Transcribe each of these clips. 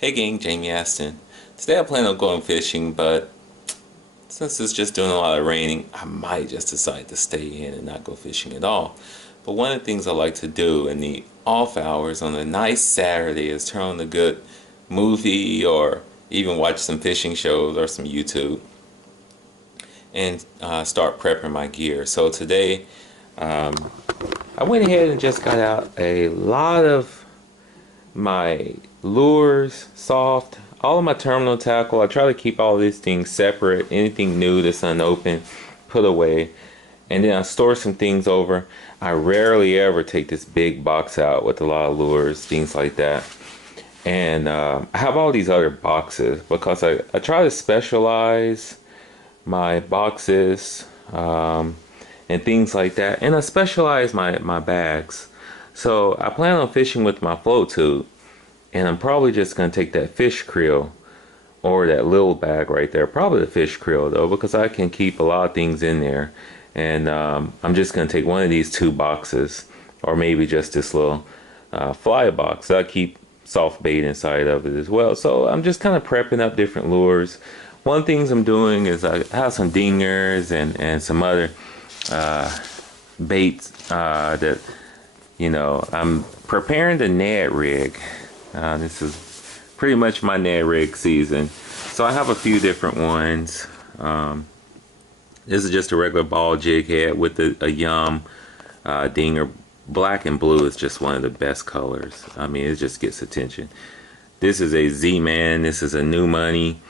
Hey gang, Jamie Aston. Today I plan on going fishing, but since it's just doing a lot of raining, I might just decide to stay in and not go fishing at all. But one of the things I like to do in the off hours on a nice Saturday is turn on a good movie or even watch some fishing shows or some YouTube and start prepping my gear. So today I went ahead and just got out a lot of my lures, soft, all of my terminal tackle. I try to keep all these things separate. Anything new that's unopened, put away. And then I store some things over. I rarely ever take this big box out with a lot of lures, things like that. And I have all these other boxes because I try to specialize my boxes and things like that. And I specialize my bags. So I plan on fishing with my float tube. And I'm probably just going to take that fish creel or that little bag right there. Probably the fish creel though, because I can keep a lot of things in there. And I'm just going to take one of these two boxes, or maybe just this little fly box. I keep soft bait inside of it as well. So I'm just kind of prepping up different lures. One of the things I'm doing is I have some dingers and some other baits that, I'm preparing the Ned rig. This is pretty much my Ned rig season. So I have a few different ones. This is just a regular ball jig head with a Yum dinger. Black and blue is just one of the best colors. I mean, it just gets attention. This is a Z-Man. This is a New Money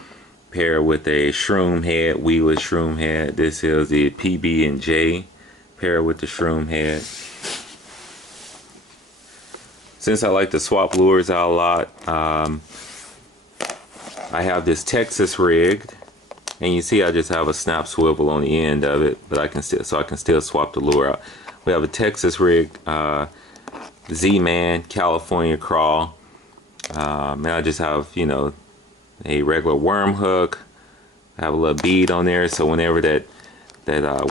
paired with a shroom head, weedless shroom head. This is the PB&J paired with the shroom head. Since I like to swap lures out a lot, I have this Texas rigged, and you see I just have a snap swivel on the end of it, but I can still swap the lure out. We have a Texas rigged Z-Man California crawl, and I just have a regular worm hook. I have a little bead on there, so whenever that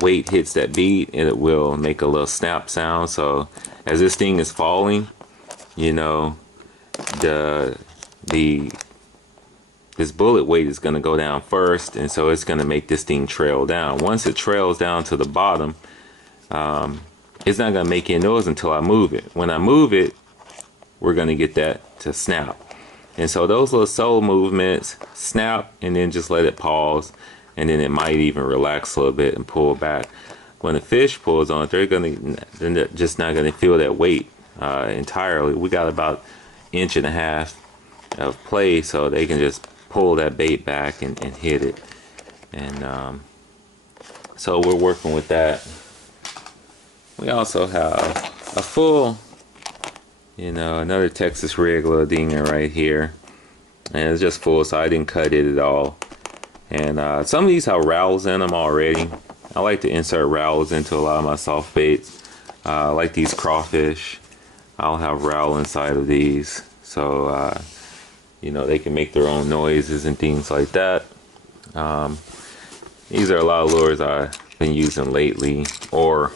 weight hits that bead, it will make a little snap sound. So as this thing is falling, this bullet weight is going to go down first, and so it's going to make this thing trail down. Once it trails down to the bottom, it's not going to make any noise until I move it. When I move it, we're going to get that to snap. And so those little sole movements, snap, and then just let it pause, and then it might even relax a little bit and pull back. When the fish pulls on it, they're just not going to feel that weight entirely. We got about 1.5 inches of play, so they can just pull that bait back and hit it. And so we're working with that. We also have a full, another Texas rig little dinger right here, and it's just full, so I didn't cut it at all. And some of these have rowels in them already. I like to insert rowels into a lot of my soft baits. Like these crawfish, I'll have rowel inside of these, so they can make their own noises and things like that. These are a lot of lures I've been using lately, or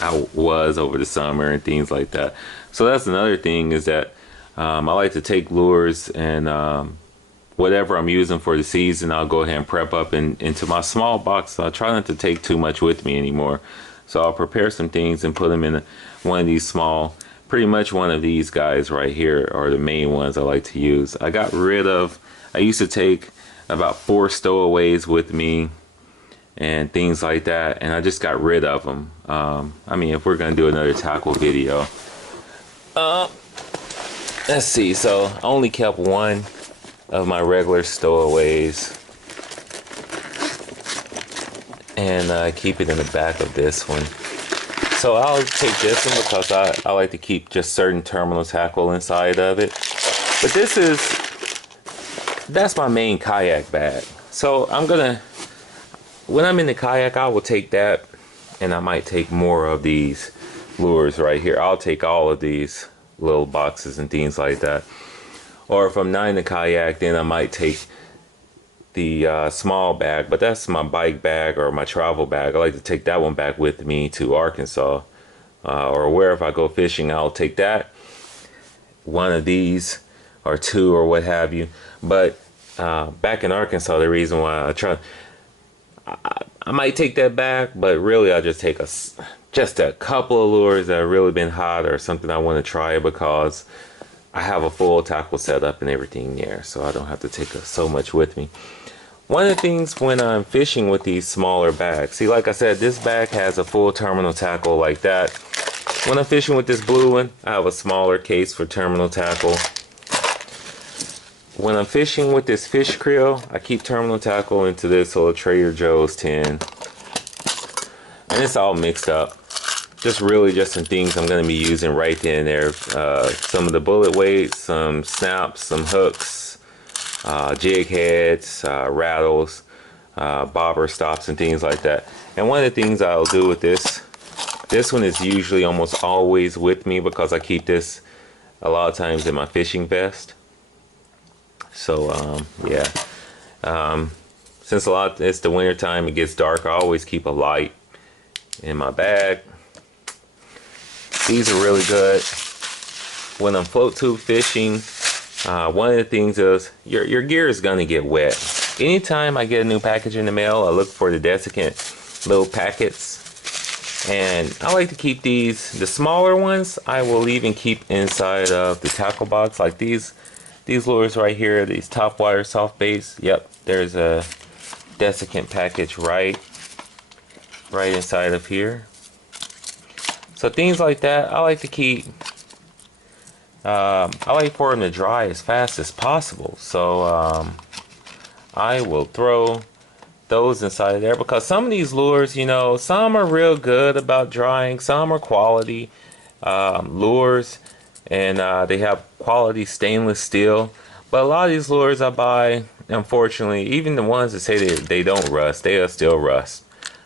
I was over the summer and things like that. So that's another thing, is that I like to take lures and whatever I'm using for the season, I'll go ahead and prep up into my small box. I try not to take too much with me anymore. So I'll prepare some things and put them in one of these small, pretty much one of these guys right here are the main ones I like to use. I used to take about 4 stowaways with me and things like that, and I just got rid of them. I mean, if we're gonna do another tackle video, let's see, so I only kept one of my regular stowaways, and keep it in the back of this one. So I'll take this one because I like to keep just certain terminal tackle inside of it. But that's my main kayak bag. So when I'm in the kayak, I will take that, and I might take more of these lures right here. I'll take all of these little boxes and things like that. Or if I'm not in the kayak, then I might take the small bag, but that's my bike bag or my travel bag. I like to take that one back with me to Arkansas, or wherever I go fishing. I'll take that, one of these or 2 or what have you. But back in Arkansas, the reason why I might take that back, but really I'll just take just a couple of lures that have really been hot or something I want to try, because I have a full tackle setup and everything there, so I don't have to take so much with me. One of the things when I'm fishing with these smaller bags, see, like I said, this bag has a full terminal tackle like that. When I'm fishing with this blue one, I have a smaller case for terminal tackle. When I'm fishing with this fish creel, I keep terminal tackle into this little Trader Joe's tin. And it's all mixed up. Just some things I'm going to be using right then and there. Some of the bullet weights, some snaps, some hooks, jig heads, rattles, bobber stops, and things like that. And one of the things I'll do with this one is usually almost always with me, because I keep this a lot of times in my fishing vest. So yeah, since it's the winter time, it gets dark, I always keep a light in my bag. These are really good when I'm float tube fishing. One of the things is your gear is gonna get wet. Anytime I get a new package in the mail, I look for the desiccant little packets. And I like to keep the smaller ones, I will even keep inside of the tackle box. Like these lures right here, these top wire soft baits. Yep, there's a desiccant package right inside of here. So things like that, I like to keep. I like for them to dry as fast as possible. So I will throw those inside of there, because some of these lures, you know, some are real good about drying, some are quality lures, and they have quality stainless steel. But a lot of these lures I buy, unfortunately, even the ones that say they don't rust, they are still rust.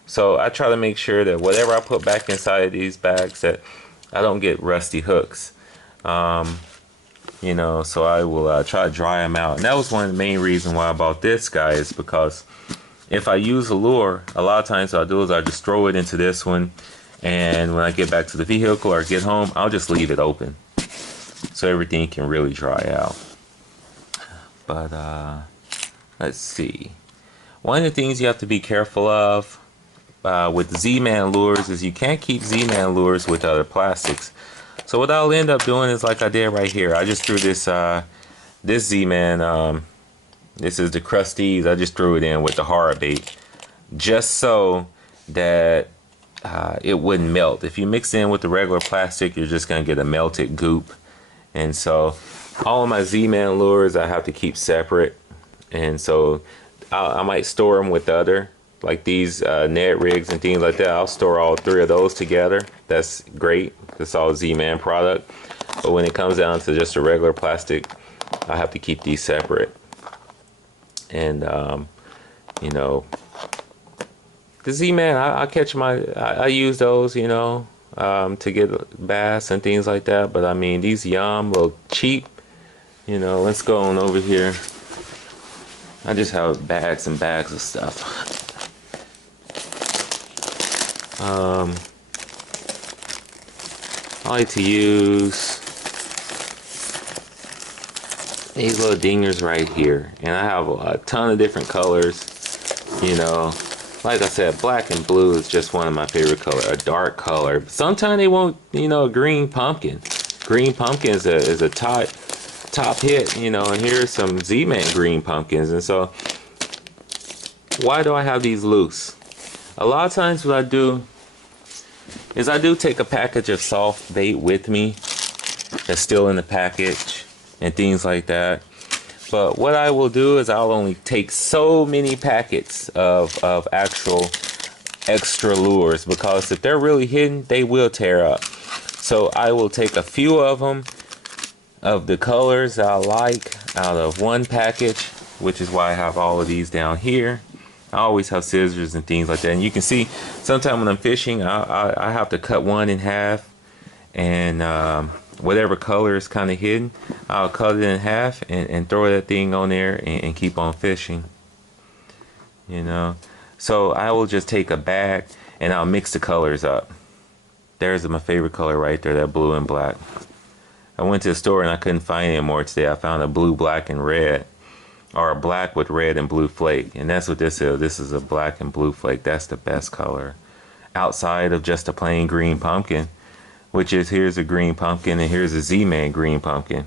So I try to make sure that whatever I put back inside of these bags, that I don't get rusty hooks. You know, so I will try to dry them out. And that was one of the main reasons why I bought this guy, is because if I use a lure, a lot of times what I'll do is I just throw it into this one, and when I get back to the vehicle or get home, I'll just leave it open so everything can really dry out. But let's see. One of the things you have to be careful of with Z-Man lures is you can't keep Z-Man lures with other plastics. So what I'll end up doing is like I did right here. I just threw this Z-Man. This is the Crusties. I just threw it in with the hard bait, just so that it wouldn't melt. If you mix it in with the regular plastic, you're just gonna get a melted goop. And so all of my Z-Man lures I have to keep separate. And so I might store them with other, like these net rigs and things like that. I'll store all 3 of those together. That's great. That's all Z-Man product. But when it comes down to just a regular plastic, I have to keep these separate. And you know, the Z-Man, I catch I use those, you know, to get bass and things like that. But I mean, these Yum look cheap, you know. Let's go on over here. I just have bags and bags of stuff. I like to use these little dingers right here, and I have a ton of different colors. You know, like I said, black and blue is just one of my favorite colors, a dark color. Sometimes they won't, you know, green pumpkin. Green pumpkin is a top hit, you know, and here's some Z-Man green pumpkins. And so why do I have these loose? A lot of times what I do is I do take a package of soft bait with me that's still in the package and things like that. But what I will do is I'll only take so many packets of actual extra lures, because if they're really hidden, they will tear up. So I will take a few of them, of the colors I like, out of one package, which is why I have all of these down here. I always have scissors and things like that. And you can see sometimes when I'm fishing, I have to cut one in half, and whatever color is kind of hidden, I'll cut it in half and throw that thing on there and keep on fishing, you know. So I will just take a bag and I'll mix the colors up. There's my favorite color right there, that blue and black. I went to the store and I couldn't find any more today. I found a blue, black, and red, or a black with red and blue flake, and that's what this is. This is a black and blue flake. That's the best color outside of just a plain green pumpkin, which is, here's a green pumpkin and here's a Z-Man green pumpkin,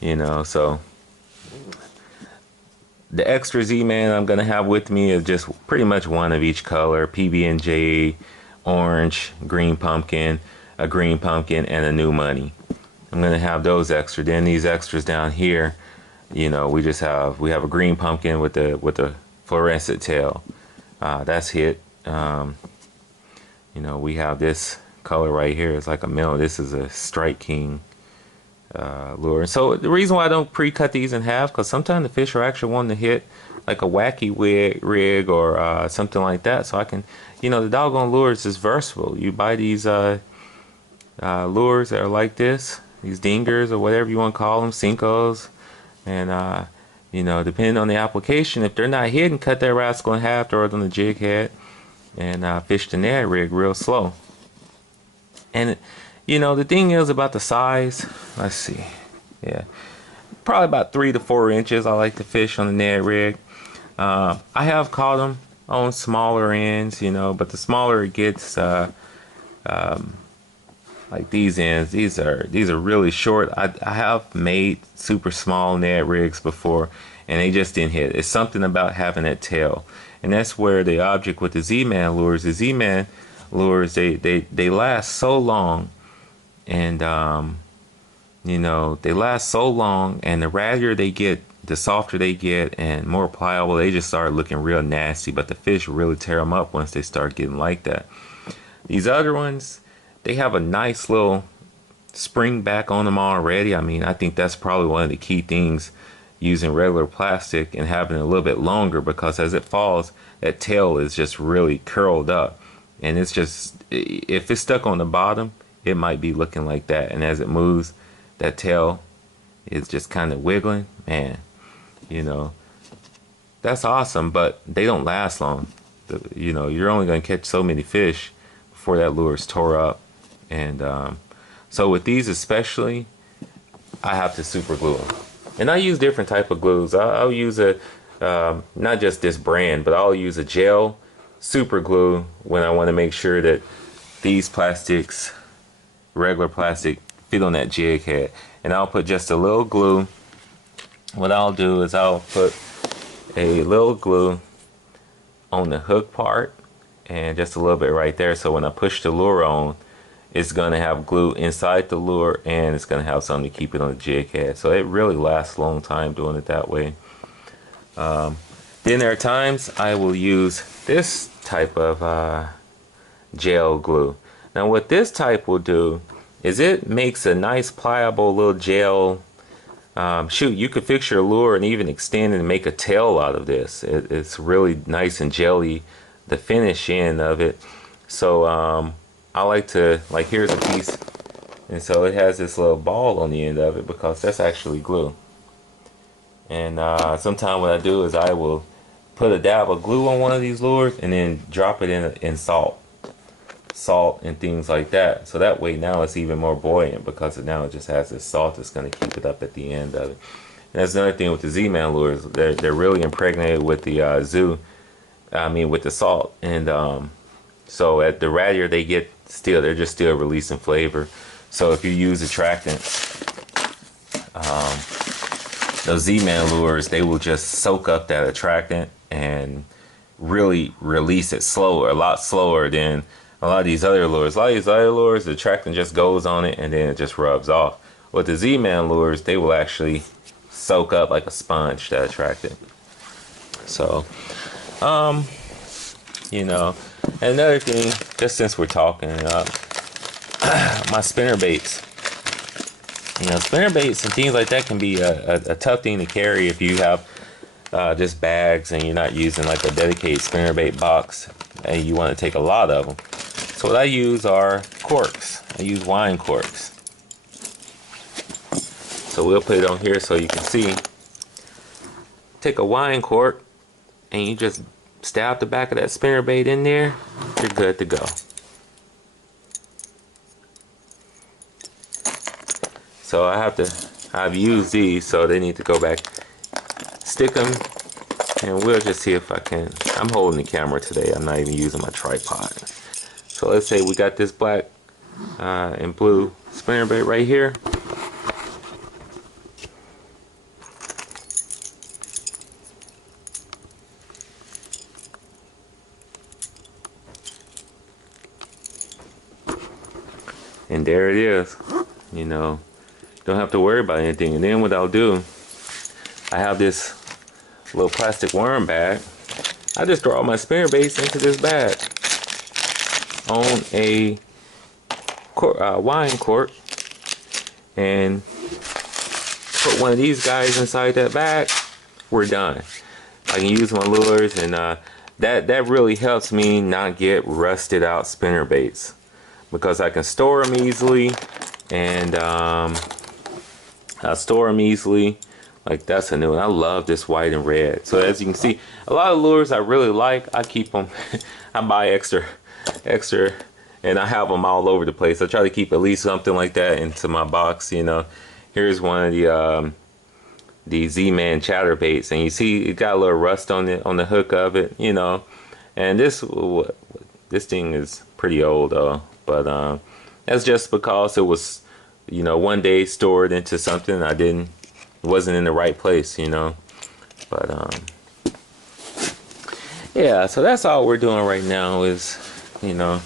you know. So the extra Z-Man I'm gonna have with me is just pretty much one of each color: PB&J, orange, green pumpkin, a green pumpkin, and a new money. I'm gonna have those extra. Then these extras down here, you know, we have a green pumpkin with the fluorescent tail. That's hit. You know, we have this color right here. It's like a mill. This is a Strike King lure. So the reason why I don't pre-cut these in half, because sometimes the fish are actually wanting to hit like a wacky rig or something like that. So I can, you know, the doggone lures is versatile. You buy these lures that are like this, these dingers or whatever you want to call them, Cincos, and you know, depending on the application, if they're not hidden, cut that rascal in half, throw it on the jig head, and fish the Ned rig real slow. And you know, the thing is about the size, let's see, yeah, probably about 3 to 4 inches I like to fish on the Ned rig. I have caught them on smaller ends, you know, but the smaller it gets, like these ends, these are really short. I have made super small Ned rigs before, and they just didn't hit. It's something about having that tail, and that's where the object with the Z-Man lures, they last so long, and you know, they last so long, and the rattier they get, the softer they get and more pliable. They just start looking real nasty, but the fish really tear them up once they start getting like that. These other ones, they have a nice little spring back on them already. I mean, I think that's probably one of the key things using regular plastic and having it a little bit longer, because as it falls, that tail is just really curled up, and it's just, if it's stuck on the bottom, it might be looking like that, and as it moves, that tail is just kind of wiggling. Man, you know, that's awesome, but they don't last long. You know, you're only going to catch so many fish before that lure is tore up. And so with these especially, I have to super glue them. And I use different type of glues. I'll use a, not just this brand, but I'll use a gel super glue when I want to make sure that these plastics, regular plastic, fit on that jig head. And I'll put just a little glue. What I'll do is I'll put a little glue on the hook part, and just a little bit right there, so when I push the lure on, it's going to have glue inside the lure, and it's going to have something to keep it on the jig head. So it really lasts a long time doing it that way. Then there are times I will use this type of gel glue. Now what this type will do is it makes a nice pliable little gel. Shoot, you could fix your lure and even extend and make a tail out of this. It's really nice and jelly, the finish end of it. So I like to, like, here's a piece, and so it has this little ball on the end of it because that's actually glue. And sometimes what I do is I will put a dab of glue on one of these lures and then drop it in salt and things like that. So that way now it's even more buoyant, because now it just has this salt that's going to keep it up at the end of it. And that's another thing with the Z-Man lures. They're really impregnated with the with the salt. And so at the rattier they get, still, they're just still releasing flavor. So if you use attractants, those Z-Man lures, they will just soak up that attractant and really release it slower, a lot slower than a lot of these other lures. A lot of these other lures, the attractant just goes on it and then it just rubs off. With the Z-Man lures, they will actually soak up like a sponge, that attractant. So, you know, another thing, just since we're talking, my spinner baits. You know, spinner baits and things like that can be a tough thing to carry if you have just bags and you're not using like a dedicated spinner bait box and you want to take a lot of them. So what I use are corks. I use wine corks. So we'll put it on here so you can see. Take a wine cork and you just stab the back of that spinner bait in there. You're good to go. So I've used these, so they need to go back, stick them, and we'll just see if I can. I'm holding the camera today. I'm not even using my tripod. So let's say we got this black and blue spinnerbait right here. And there it is. You know, don't have to worry about anything. And then what I'll do, I have this little plastic worm bag. I just throw all my spinnerbaits into this bag on a wine cork and put one of these guys inside that bag. We're done. I can use my lures, and that really helps me not get rusted out spinnerbaits, because I can store them easily, and I store them easily. Like, that's a new one. I love this white and red. So as you can see, a lot of lures I really like, I keep them. I buy extra, and I have them all over the place. I try to keep at least something like that into my box. You know, here's one of the Z-Man chatterbaits, and you see it got a little rust on the hook of it. You know, and this thing is pretty old though. But that's just because it was, you know, one day stored into something it wasn't in the right place, you know. But yeah, so that's all we're doing right now is, you know,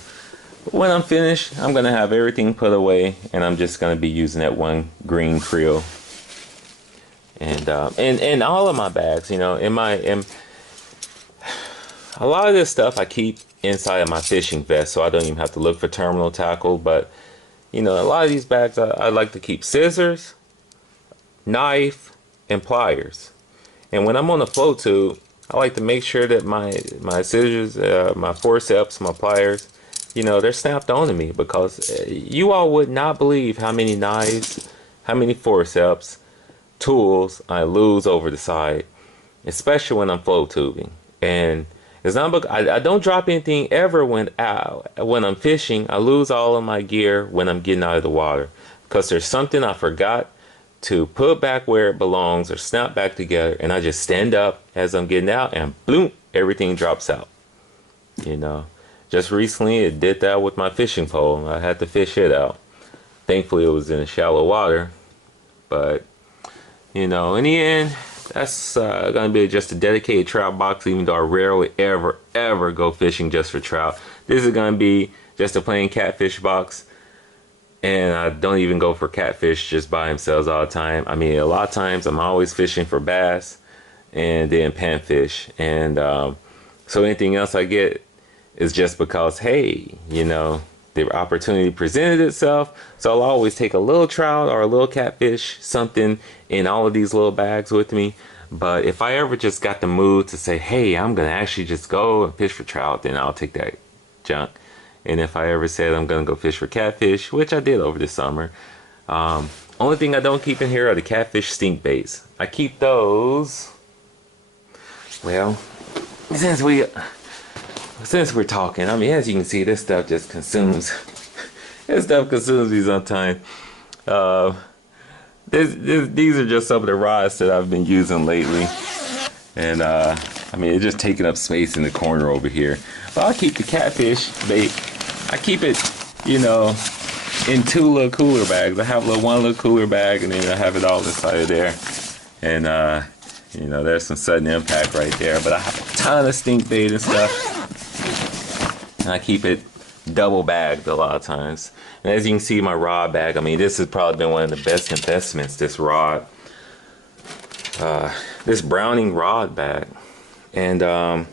when I'm finished, I'm gonna have everything put away, and I'm just gonna be using that one green creel. And all of my bags, you know, in a lot of this stuff I keep inside of my fishing vest, so I don't even have to look for terminal tackle. But you know, a lot of these bags I like to keep scissors, knife, and pliers. And when I'm on a float tube, I like to make sure that my scissors, my forceps, my pliers, you know, they're snapped onto me, because you all would not believe how many knives, how many forceps, tools I lose over the side, especially when I'm float tubing. And it's not, I don't drop anything ever when I'm fishing. I lose all of my gear when I'm getting out of the water, because there's something I forgot to put back where it belongs or snap back together, and I just stand up as I'm getting out, and boom, everything drops out. You know, just recently it did that with my fishing pole. I had to fish it out. Thankfully it was in shallow water, but you know, in the end, that's gonna be just a dedicated trout box, even though I rarely ever go fishing just for trout. This is gonna be just a plain catfish box, and I don't even go for catfish just by themselves all the time. I mean, a lot of times I'm always fishing for bass and then panfish, and so anything else I get is just because, hey, you know, the opportunity presented itself. So I'll always take a little trout or a little catfish, something in all of these little bags with me. But if I ever just got the mood to say, hey, I'm gonna actually just go and fish for trout, then I'll take that junk. And if I ever said I'm gonna go fish for catfish, which I did over the summer, only thing I don't keep in here are the catfish stink baits. I keep those, well, since we're talking, I mean, as you can see, this stuff just consumes. This stuff consumes me sometimes. These are just some of the rods that I've been using lately, and I mean, it's just taking up space in the corner over here. But I'll keep the catfish bait. I keep it, you know, in two little cooler bags. I have one little cooler bag, and then I have it all inside of there. And you know, there's some sudden impact right there. But I have a ton of stink bait and stuff. And I keep it double bagged a lot of times. And as you can see, my rod bag, I mean, this has probably been one of the best investments, this rod. This Browning rod bag. And I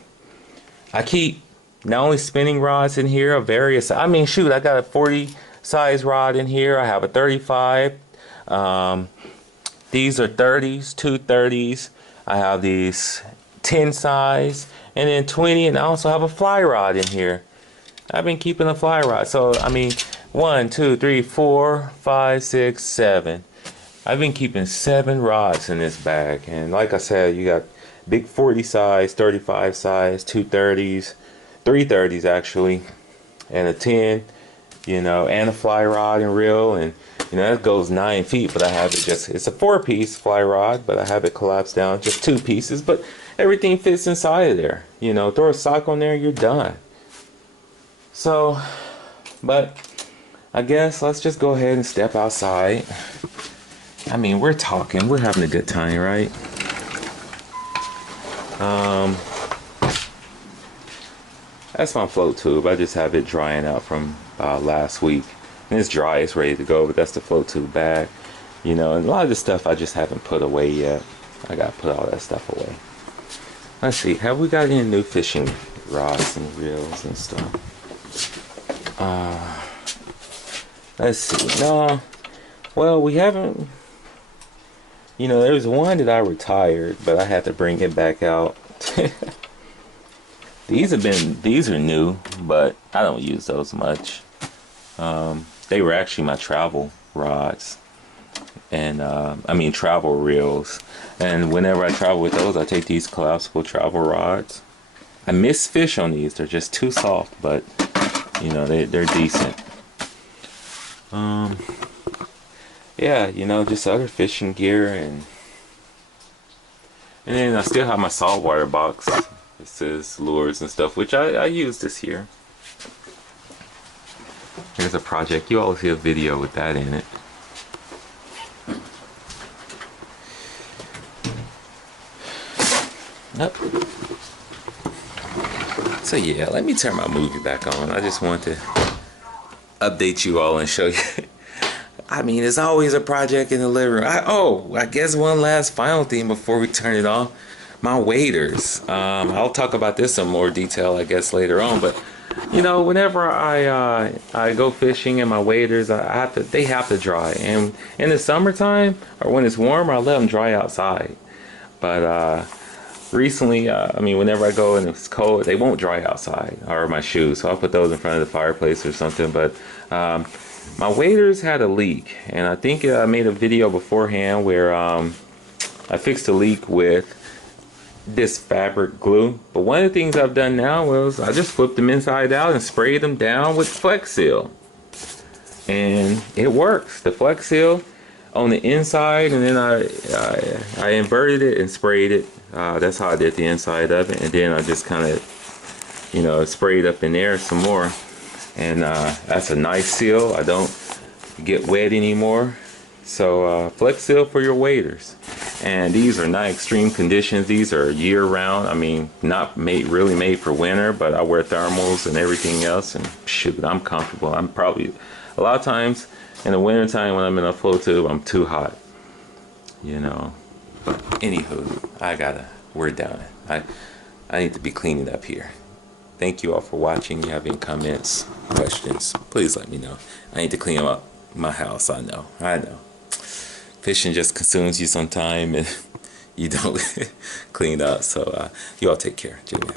keep not only spinning rods in here of various, I mean, shoot, I got a 40 size rod in here. I have a 35. These are 30s, two 30s. I have these 10 size, and then 20, and I also have a fly rod in here. I've been keeping a fly rod. So, I mean, 1, 2, 3, 4, 5, 6, 7. I've been keeping 7 rods in this bag. And like I said, you got big 40 size, 35 size, 2 30s, 3 30s actually, and a 10, you know, and a fly rod and reel. And You know, that goes 9 feet, but I have it just, it's a 4-piece fly rod, but I have it collapsed down, just 2 pieces, but everything fits inside of there. You know, throw a sock on there, you're done. So, but I guess let's just go ahead and step outside. I mean, we're talking, we're having a good time, right? That's my float tube. I just have it drying out from last week. And it's dry, it's ready to go, but that's the float tube bag. You know, and a lot of the stuff I just haven't put away yet. I gotta put all that stuff away. Let's see, have we got any new fishing rods and reels and stuff? Let's see, no. Well, we haven't. You know, there was one that I retired, but I had to bring it back out. These are new, but I don't use those much. They were actually my travel rods, and I mean travel reels. And whenever I travel with those, I take these collapsible travel rods. I miss fish on these; they're just too soft, but you know they're decent. Yeah, you know, just other fishing gear, and then I still have my saltwater box. It says lures and stuff, which I use this year. Here's a project. You always see a video with that in it. Yep. So yeah, let me turn my movie back on. I just want to update you all and show you. I mean, it's always a project in the living room. I guess one last final thing before we turn it off. My waders. I'll talk about this in more detail, I guess, later on. But you know, whenever I go fishing and my waders, they have to dry. And in the summertime or when it's warmer, I let them dry outside. But recently, I mean, whenever I go and it's cold, they won't dry outside, or my shoes. So I'll put those in front of the fireplace or something. But my waders had a leak, and I think I made a video beforehand where I fixed the leak with this fabric glue. But one of the things I've done now was I just flipped them inside out and sprayed them down with Flex Seal, and it works. The Flex Seal on the inside, and then I inverted it and sprayed it. That's how I did the inside of it, and then I just kind of, you know, sprayed up in there some more, and that's a nice seal. I don't get wet anymore. So Flex Seal for your waders. And these are not extreme conditions. These are year round. I mean, not really made for winter, but I wear thermals and everything else, and shoot, I'm comfortable. I'm probably, a lot of times in the winter time when I'm in a float tube, I'm too hot, you know. But anywho, we're done. I need to be cleaning up here. Thank you all for watching. You have any comments, questions, please let me know. I need to clean up my house. I know. Fishing just consumes you some time, and you don't clean up. So you all take care. Jimmy.